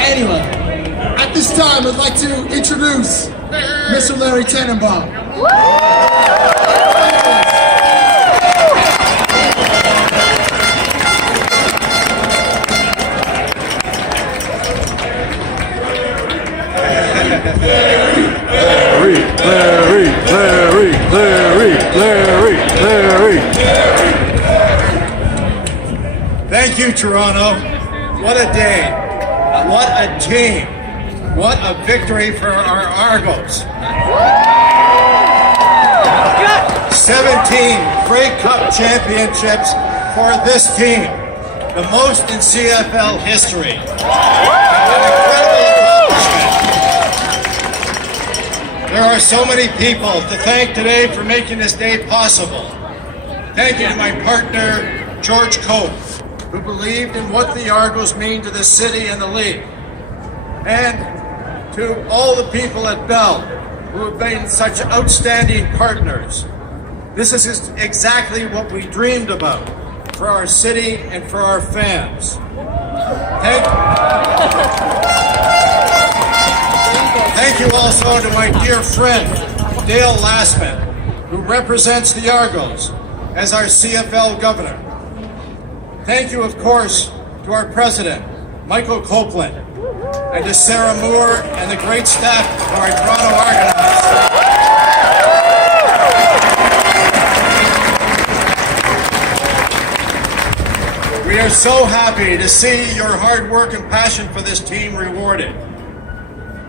Anyway, at this time, I'd like to introduce Mr. Larry Tenenbaum. Larry. Thank you, Toronto. What a day. What a team. What a victory for our Argos. 17 Grey Cup championships for this team. The most in CFL history. An incredible accomplishment. There are so many people to thank today for making this day possible. Thank you to my partner, George Cope, who believed in what the Argos mean to the city and the league. And to all the people at Bell who have been such outstanding partners. This is exactly what we dreamed about for our city and for our fans. Thank you also to my dear friend, Dale Lastman, who represents the Argos as our CFL governor. Thank you, of course, to our president, Michael Copeland, and to Sarah Moore and the great staff of our Toronto Argonauts. We are so happy to see your hard work and passion for this team rewarded.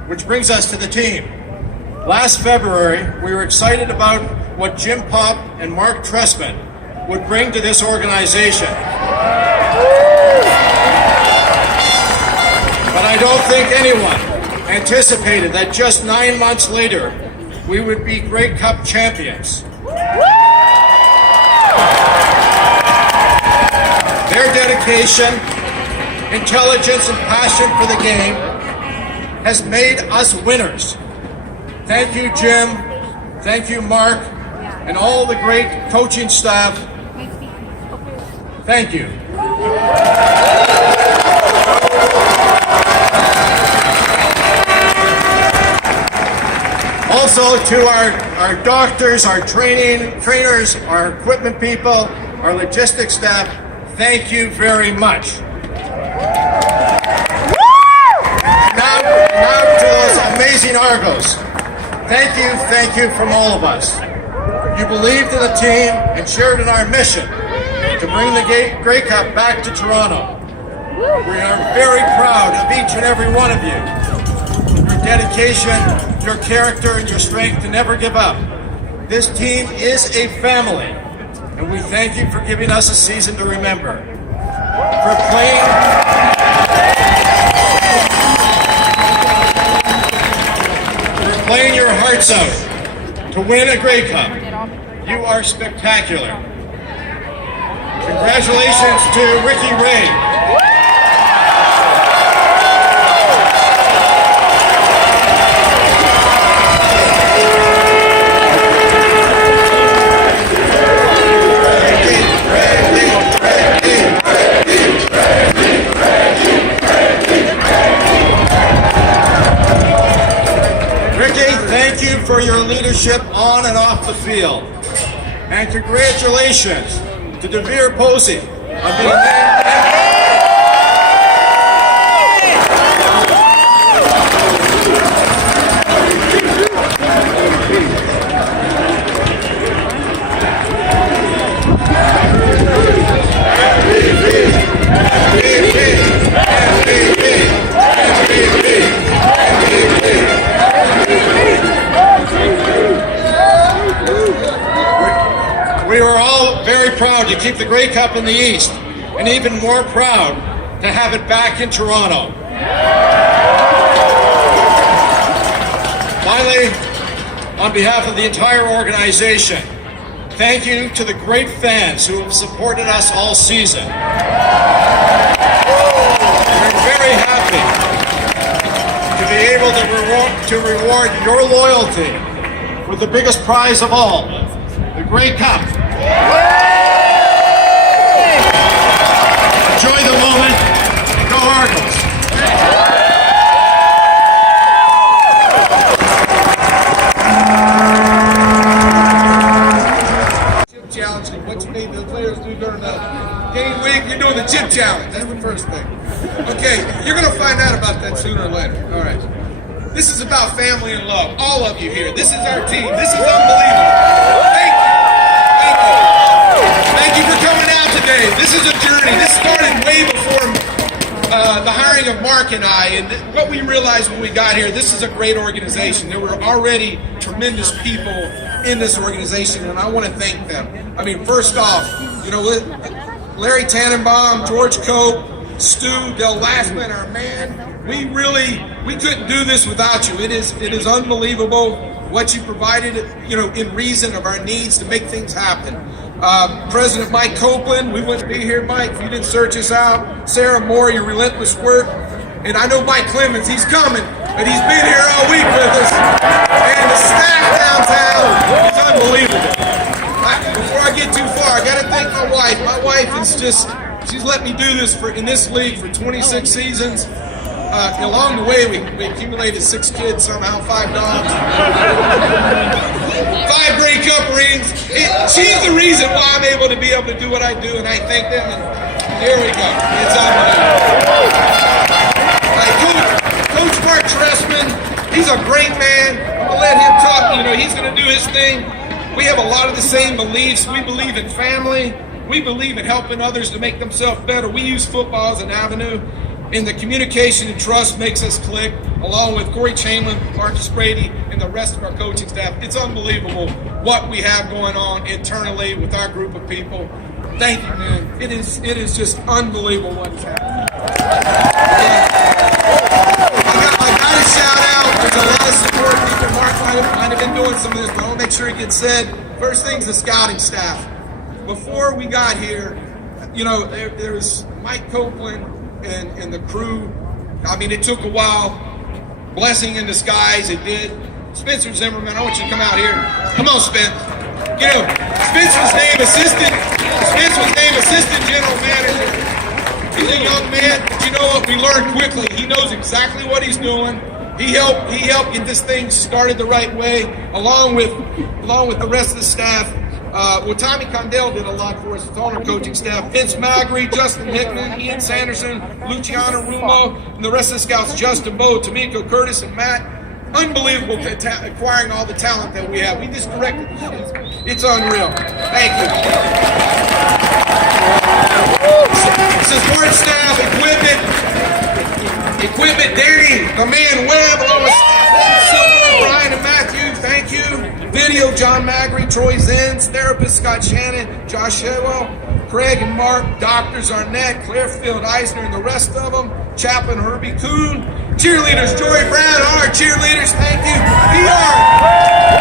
Which brings us to the team. Last February, we were excited about what Jim Popp and Mark Trestman would bring to this organization. But I don't think anyone anticipated that just 9 months later, we would be Grey Cup champions. Their dedication, intelligence, and passion for the game has made us winners. Thank you, Jim. Thank you, Mark, and all the great coaching staff. Thank you. Also to our doctors, our trainers, our equipment people, our logistics staff, thank you very much. Now to those amazing Argos. Thank you from all of us. You believed in the team and shared in our mission to bring the Grey Cup back to Toronto. We are very proud of each and every one of you. Your dedication, your character, and your strength to never give up. This team is a family, and we thank you for giving us a season to remember. For playing your hearts out to win a Grey Cup. You are spectacular. Congratulations to Ricky Ray. Thank you for your leadership on and off the field. And congratulations to Devere Posey on being named. We were all very proud to keep the Grey Cup in the East, and even more proud to have it back in Toronto. Finally, on behalf of the entire organization, thank you to the great fans who have supported us all season. We're very happy to be able to reward your loyalty with the biggest prize of all, the Grey Cup. Enjoy the moment. Go Argos. Okay, you're going to find out about that sooner or later. All right. This is about family and love. All of you here. This is our team. This is unbelievable. Thank you. Thank you. Thank you for coming out today. This is a journey. This started way before the hiring of Mark and I. And what we realized when we got here, this is a great organization. There were already tremendous people in this organization, and I want to thank them. I mean, first off, you know, Larry Tannenbaum, George Cope, Stu, Del Lastman, our man. We couldn't do this without you. It is unbelievable what you provided, you know, in reason of our needs to make things happen. President Mike Copeland, we wouldn't be here, Mike, if you didn't search us out. Sarah Moore, your relentless work. And I know Mike Clemens, he's coming, but he's been here all week with us. And the staff downtown is unbelievable. Before I get too far, I got to thank my wife. My wife is just, she's let me do this in this league for 26 seasons. Along the way, we accumulated 6 kids somehow, 5 dogs, 5 Grey Cup rings. She's the reason why I'm able to do what I do, and I thank them. And here we go. It's unbelievable. Coach Mark Tressman, he's a great man. I'm gonna let him talk. You know, he's gonna do his thing. We have a lot of the same beliefs. We believe in family. We believe in helping others to make themselves better. We use football as an avenue. And the communication and trust makes us click, along with Corey Chamberlain, Marcus Brady, and the rest of our coaching staff. It's unbelievable what we have going on internally with our group of people. Thank you, man. It is just unbelievable what's happening. I got to shout out. There's a lot of support people. Mark might have been doing some of this, but I want to make sure it gets said. First thing's the scouting staff. Before we got here, you know, there was Mike Copeland and the crew. I mean, it took a while. Blessing in disguise, it did. Spencer Zimmerman, I want you to come out here. Come on, Spence. You know, Spence was named assistant general manager. He's a young man, but you know what? We learned quickly. He knows exactly what he's doing. He helped get this thing started the right way, along with the rest of the staff. Well, Tommy Condell did a lot for us. It's on our coaching staff. Vince Magri, Justin Hickman, Ian Sanderson, Luciano Rumo, and the rest of the scouts, Justin Bowe, Tamiko Curtis, and Matt. Unbelievable acquiring all the talent that we have. We just corrected this. It's unreal. Thank you. Support staff, equipment, Danny, the man Webb, along with Silver, Brian, and Matthew. Thank you. Video, John Magri, Troy Zenz, therapist Scott Shannon, Josh Hewell, Craig and Mark, doctors Arnett, Clarefield Eisner, and the rest of them, Chaplain Herbie Kuhn, cheerleaders Jory Brown, our cheerleaders, thank you, PR,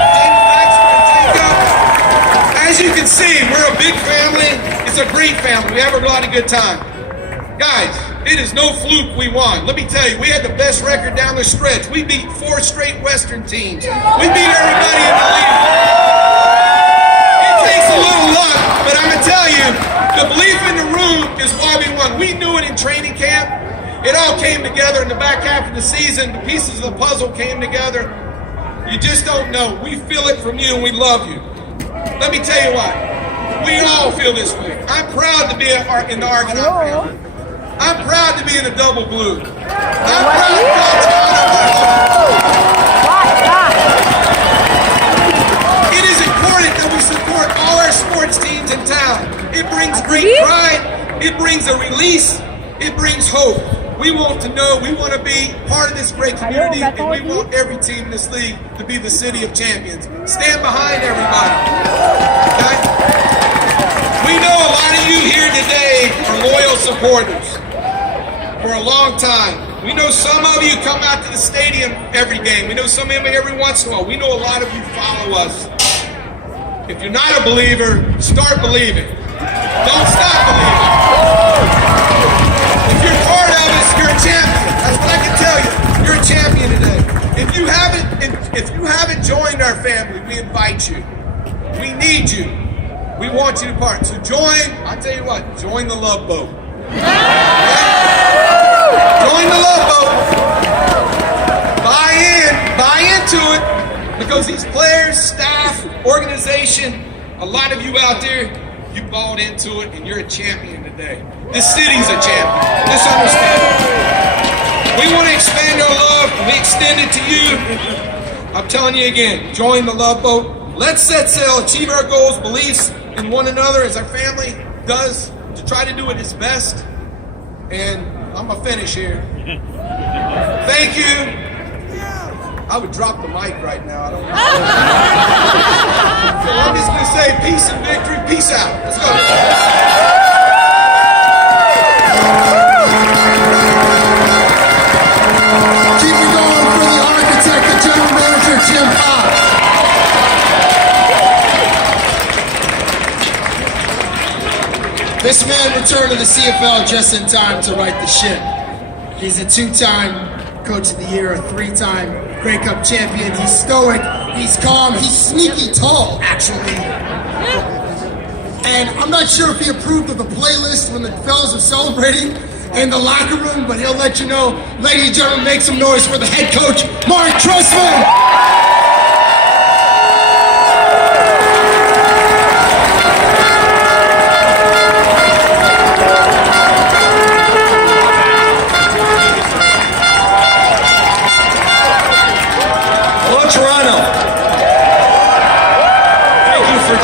as you can see, we're a big family. It's a great family. We have a lot of good time. Guys, it is no fluke we won. Let me tell you, we had the best record down the stretch. We beat 4 straight Western teams. We beat everybody in the league. It takes a little luck, but I'm going to tell you, the belief in the room is why we won. We knew it in training camp. It all came together in the back half of the season. The pieces of the puzzle came together. You just don't know. We feel it from you, and we love you. Let me tell you what. We all feel this way. I'm proud to be in the Argos family. I'm proud to be in the double blue. I'm proud to call town. It is important that we support all our sports teams in town. It brings great pride. It brings a release. It brings hope. We want to know, we want to be part of this great community, and we want every team in this league to be the city of champions. Stand behind everybody. Okay? We know a lot of you here today are loyal supporters for a long time. We know some of you come out to the stadium every game. We know some of you every once in a while. We know a lot of you follow us. If you're not a believer, start believing. Don't stop believing. If you're part of us, you're a champion. That's what I can tell you. You're a champion today. If you haven't joined our family, we invite you. We need you. We want you to part. So join, I'll tell you what, join the love boat. Join the love boat. Buy into it, because these players, staff, organization, a lot of you out there, you bought into it, and you're a champion today. This city's a champion. Just understand it. We want to expand our love, and we extend it to you. I'm telling you again, join the Love Boat. Let's set sail, achieve our goals, beliefs in one another as our family does, to try to do it as best. And I'm going to finish here. Thank you. I would drop the mic right now. I don't know. So I'm just going to say peace and victory. Peace out. Let's go. Keep it going for the architect, the general manager, Jim Pop. This man returned to the CFL just in time to right the ship. He's a two-time Coach of the Year, a three-time Grey Cup champion. He's stoic, he's calm, he's sneaky tall, actually. And I'm not sure if he approved of the playlist when the fellas are celebrating in the locker room, but he'll let you know. Ladies and gentlemen, make some noise for the head coach, Mark Trustman.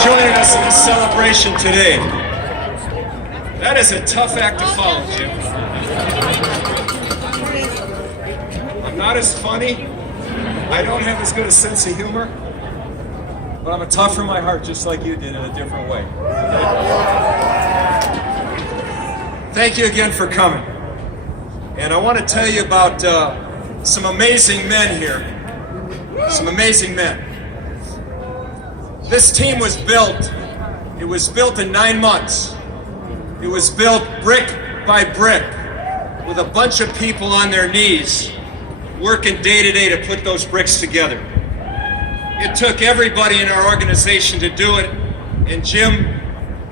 Joining us in this celebration today. That is a tough act to follow, Jim. I'm not as funny. I don't have as good a sense of humor. But I'm a tough in my heart, just like you did, in a different way. Thank you again for coming. And I want to tell you about some amazing men here. Some amazing men. This team was built. It was built in 9 months. It was built brick by brick with a bunch of people on their knees working day to day to put those bricks together. It took everybody in our organization to do it, and Jim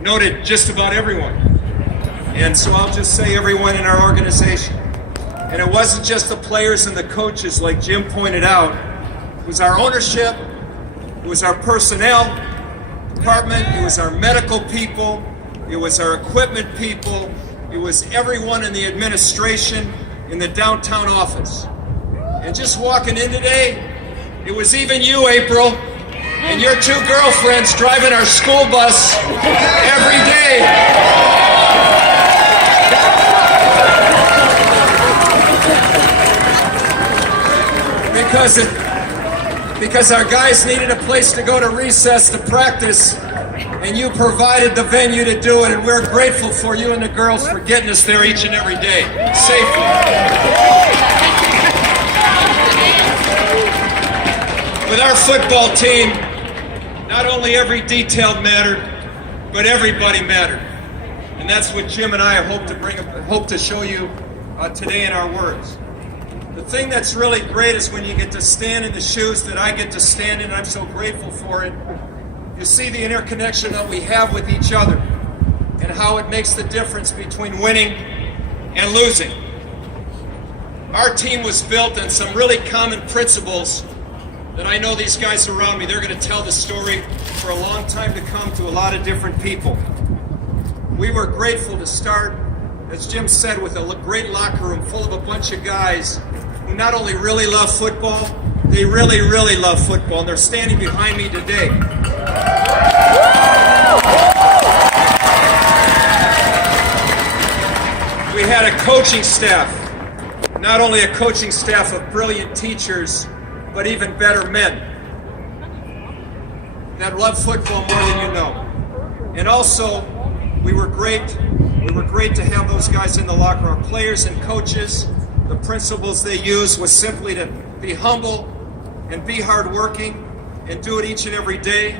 noted just about everyone. And so I'll just say everyone in our organization. And it wasn't just the players and the coaches, like Jim pointed out. It was our ownership. It was our personnel department, it was our medical people, it was our equipment people, it was everyone in the administration, in the downtown office. And just walking in today, it was even you, April, and your 2 girlfriends driving our school bus every day. Because our guys needed a place to go to recess to practice, and you provided the venue to do it, and we're grateful for you and the girls for getting us there each and every day, safely. With our football team, not only every detail mattered, but everybody mattered. And that's what Jim and I hope to show you today in our words. The thing that's really great is when you get to stand in the shoes that I get to stand in, and I'm so grateful for it. You see the interconnection that we have with each other and how it makes the difference between winning and losing. Our team was built on some really common principles that I know these guys around me, they're going to tell the story for a long time to come to a lot of different people. We were grateful to start, as Jim said, with a great locker room full of a bunch of guys who not only really love football, they really, really love football, and they're standing behind me today. We had a coaching staff, not only a coaching staff of brilliant teachers, but even better men that love football more than you know. And also, we were great to have those guys in the locker room, players and coaches. The principles they used was simply to be humble and be hardworking and do it each and every day.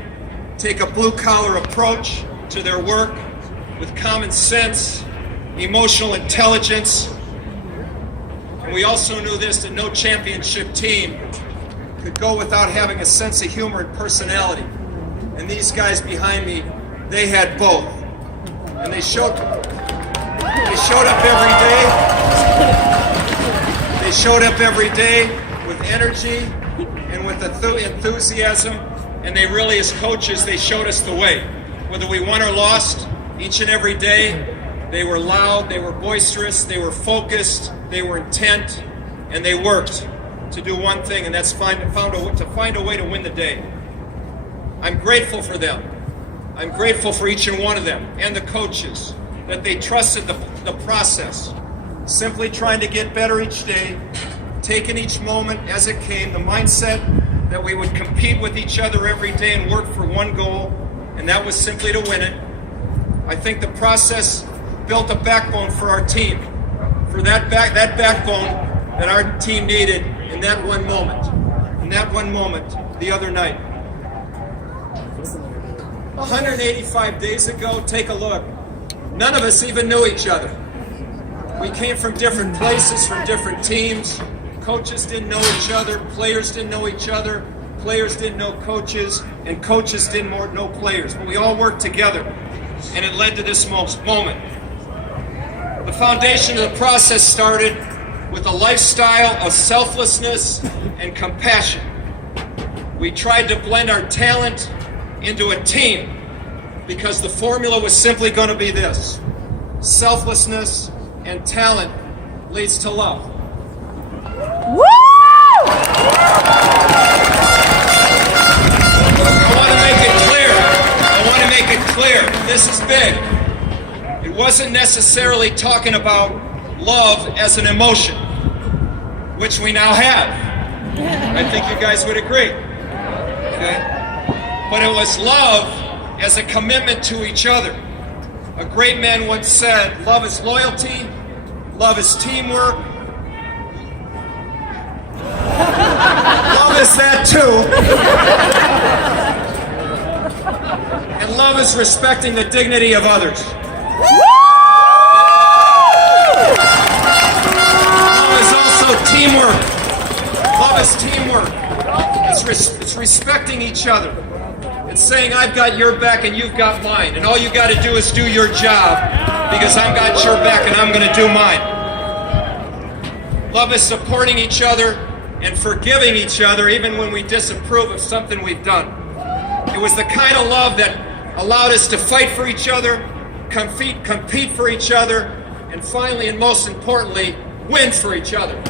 Take a blue-collar approach to their work with common sense, emotional intelligence. And we also knew this, that no championship team could go without having a sense of humor and personality. And these guys behind me, they had both. And they showed up every day. They showed up every day with energy and with enthusiasm. And they really, as coaches, they showed us the way. Whether we won or lost, each and every day, They were loud, they were boisterous, they were focused, they were intent, and they worked to do one thing, and that's to find a way to win the day. I'm grateful for them. I'm grateful for each and one of them and the coaches that they trusted the process, simply trying to get better each day, taking each moment as it came, the mindset that we would compete with each other every day and work for one goal, and that was simply to win it. I think the process built a backbone for our team, for that backbone that our team needed in that one moment, the other night. 185 days ago, take a look. None of us even knew each other. We came from different places, from different teams. Coaches didn't know each other, players didn't know each other, players didn't know coaches, and coaches didn't know players. But we all worked together, and it led to this moment. The foundation of the process started with a lifestyle of selflessness and compassion. We tried to blend our talent into a team because the formula was simply going to be this: selflessness and talent leads to love. Woo! I want to make it clear. This is big. It wasn't necessarily talking about love as an emotion, which we now have. I think you guys would agree. Okay? But it was love as a commitment to each other. A great man once said, love is loyalty, love is teamwork, love is that too, and love is respecting the dignity of others. Love is also teamwork. Love is teamwork. It's respecting each other. It's saying I've got your back and you've got mine, and all you got to do is do your job because I've got your back and I'm going to do mine. Love is supporting each other and forgiving each other even when we disapprove of something we've done. It was the kind of love that allowed us to fight for each other, compete for each other, and finally, and most importantly, win for each other.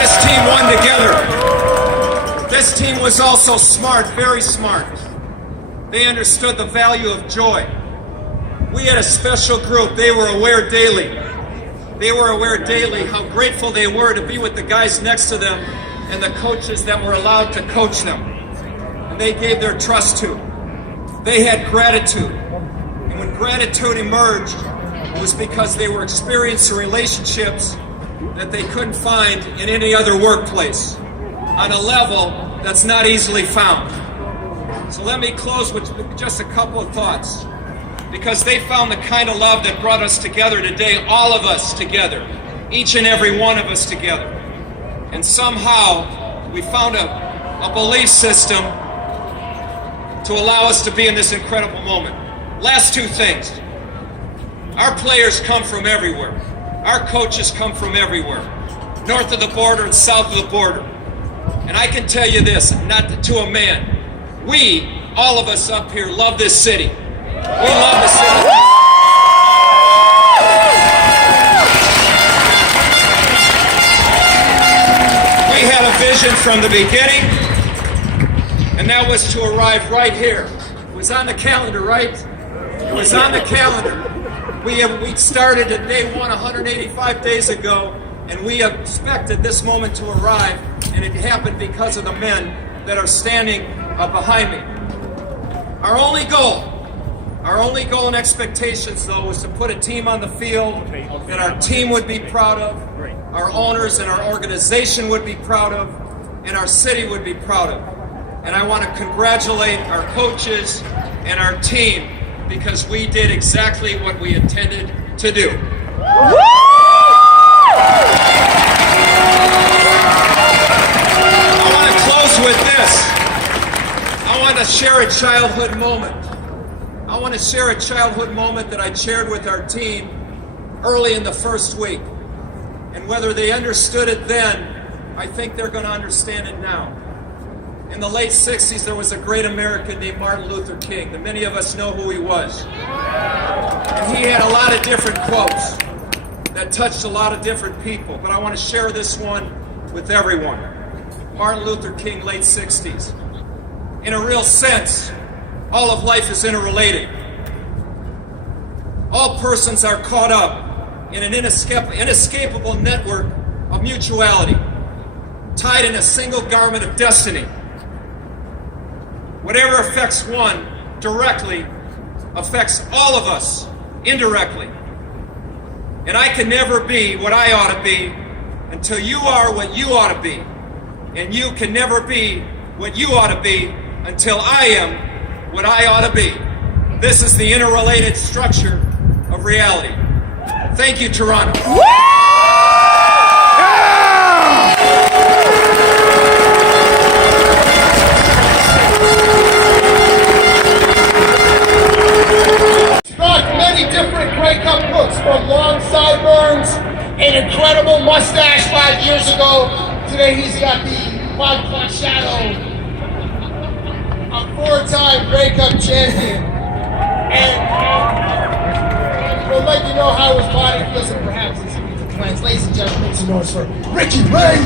This team won together. This team was also smart, very smart. They understood the value of joy. We had a special group. They were aware daily. They were aware daily how grateful they were to be with the guys next to them and the coaches that were allowed to coach them. And they gave their trust to. They had gratitude. And when gratitude emerged, it was because they were experiencing relationships that they couldn't find in any other workplace on a level that's not easily found. So let me close with just a couple of thoughts. Because they found the kind of love that brought us together today, all of us together, each and every one of us together. And somehow we found a belief system to allow us to be in this incredible moment. Last two things. Our players come from everywhere. Our coaches come from everywhere, north of the border and south of the border. And I can tell you this, not to a man, we, all of us up here, love this city. We love the city. We had a vision from the beginning, and that was to arrive right here. It was on the calendar, right? It was on the calendar. We started at day one 185 days ago, and we expected this moment to arrive, and it happened because of the men that are standing behind me. Our only goal and expectations, though, was to put a team on the field that our team would be proud of, our owners and our organization would be proud of, and our city would be proud of. And I want to congratulate our coaches and our team because we did exactly what we intended to do. I want to close with this. I want to share a childhood moment. I want to share a childhood moment that I shared with our team early in the first week. And whether they understood it then, I think they're going to understand it now. In the late 60s, there was a great American named Martin Luther King, and many of us know who he was. And he had a lot of different quotes that touched a lot of different people, but I want to share this one with everyone. Martin Luther King, late 60s. In a real sense, all of life is interrelated. All persons are caught up in an inescapable network of mutuality, tied in a single garment of destiny. Whatever affects one directly affects all of us indirectly. And I can never be what I ought to be until you are what you ought to be. And you can never be what you ought to be until I am what I ought to be. This is the interrelated structure of reality. Thank you, Toronto. Many different Grey Cup looks, from long sideburns, an incredible mustache 5 years ago. Today he's got the 5 o'clock shadow, a 4-time Grey Cup champion. And we'll let you know how his body feels and perhaps his future plans. Ladies and gentlemen, make some noise for Ricky Ray!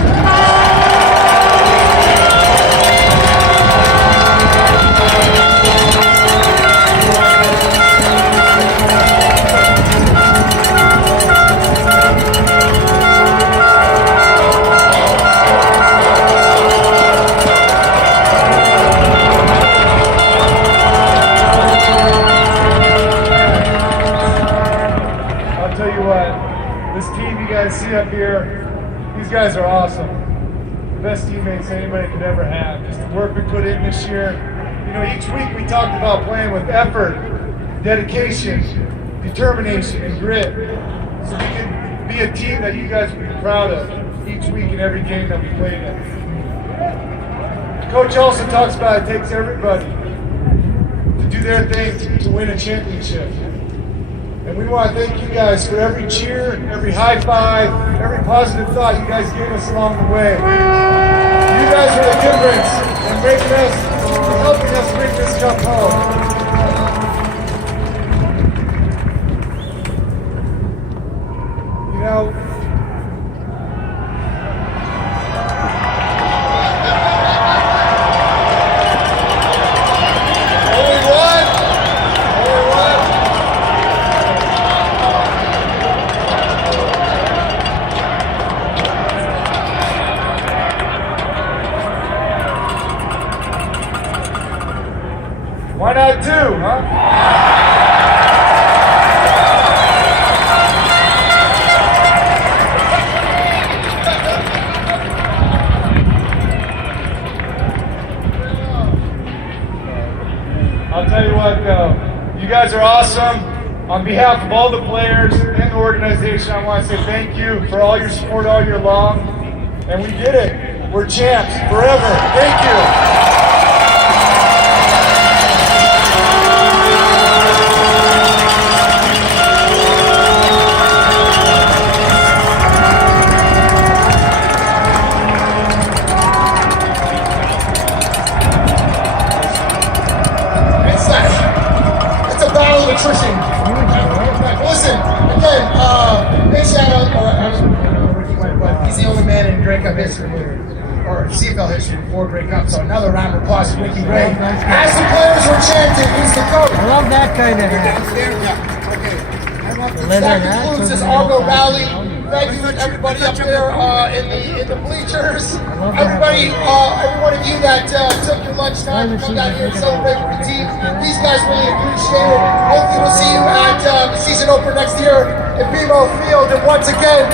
See up here, these guys are awesome. The best teammates anybody could ever have. Just the work we put in this year. You know, each week we talked about playing with effort, dedication, determination, and grit. So we can be a team that you guys would be proud of each week in every game that we played in. The coach also talks about it takes everybody to do their thing to win a championship. And we want to thank you guys for every cheer, every high five, every positive thought you guys gave us along the way. You guys are the difference in helping us bring this cup home. You know, why not 2, huh? I'll tell you what though, you guys are awesome. On behalf of all the players and the organization, I want to say thank you for all your support all year long. And we did it. We're champs forever. Thank you. Attrition. Listen, again, big shout out, but he's the only man in Grey Cup history, or CFL history, 4 Grey Cups, so another round of applause for Ricky Ray. As the players were chanting, he's the coach. I love that kind of hat. That concludes this Argos Rally. Thank you everybody up there in the bleachers. Everybody, every one of you that took your lunchtime to come down here and celebrate with the team. These guys really appreciate it. Hopefully we'll see you at the season opener next year at BMO Field. And once again,